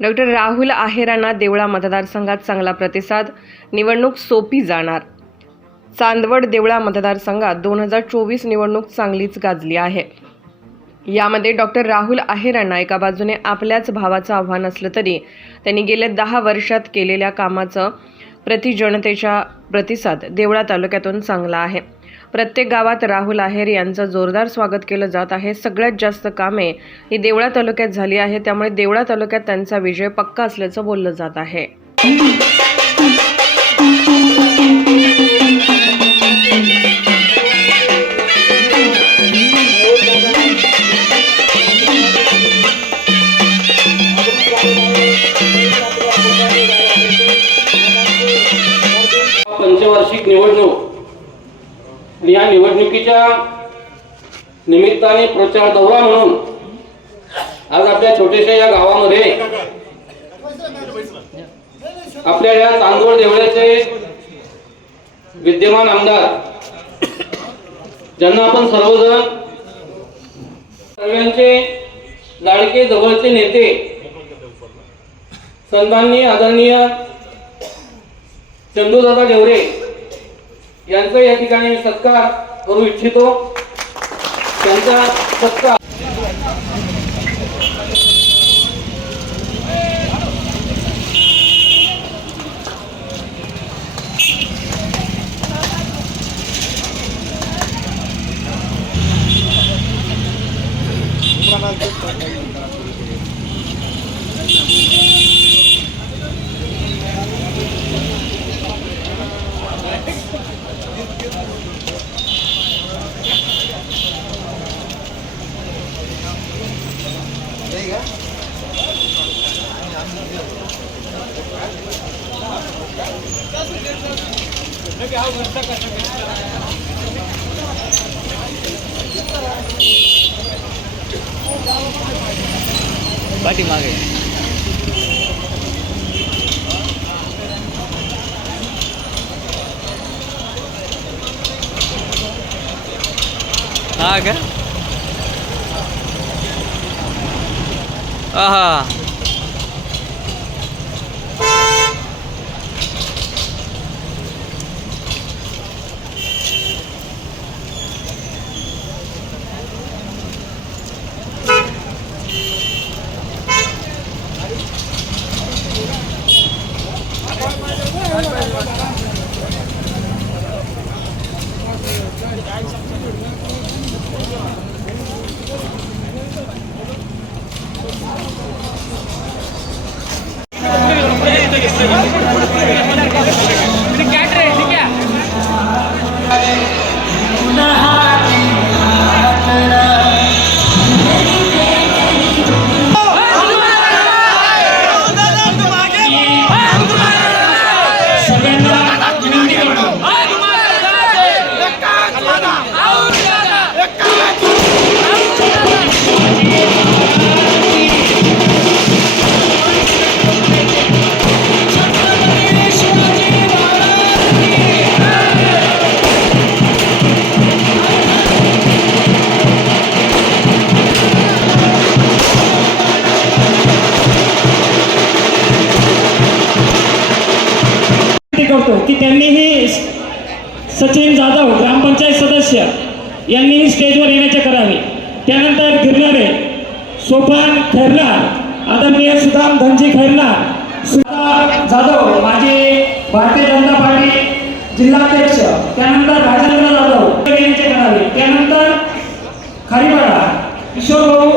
Doctor Rahul आहेरांना Deola मतदारसंघात चांगला प्रतिसाद. निवडणूक सोपी जाणार. चांदवड देवळा मतदारसंघात दोन हजार चोवीस निवडणूक चांगलीच गाजली आहे. यामध्ये डॉक्टर राहुल आहेरांना एका बाजूने आपल्याच भावाचं आव्हान असलं तरी त्यांनी गेल्या दहा वर्षात केलेल्या कामाचं प्रतिजनतेच्या प्रतिसाद देवळा तालुक्यातून चांगला आहे. प्रत्येक गावात राहुल आहेर यांचं जोरदार स्वागत केलं जात आहे. सगळ्यात जास्त कामे ही देवळा तालुक्यात झाली आहे. त्यामुळे देवळा तालुक्यात त्यांचा विजय पक्का असल्याचं बोललं जात आहे. पंचवार्षिक निवडणूक आणि या निवडणुकीच्या निमित्ताने प्रचार दौरा म्हणून आज आपल्या छोट्याशा या गावामध्ये आपल्या या चांदोड देवळ्याचे विद्यमान आमदार ज्यांना आपण सर्वजण सर्वांचे लाडके जवळचे नेते सन्माननीय आदरणीय चंदूदादा देवरे यांचा या ठिकाणी मी सत्कार करू इच्छितो. त्यांचा सत्कार. पाठीमागे हा का आहा विनंती त्यांनीही सचिन जाधव ग्रामपंचायत सदस्य यांनीही स्टेजवर येण्याचे करावे त्यानंतर गिरणारे सोपान खैरनार आदरणीय सुदाम धनजी खैरनार सुधा जाधव माझे भारतीय जनता पार्टी जिल्हाध्यक्ष त्यानंतर राजेंद्र जाधव येण्याचे करावे त्यानंतर खारीपाडा किशोर भाऊ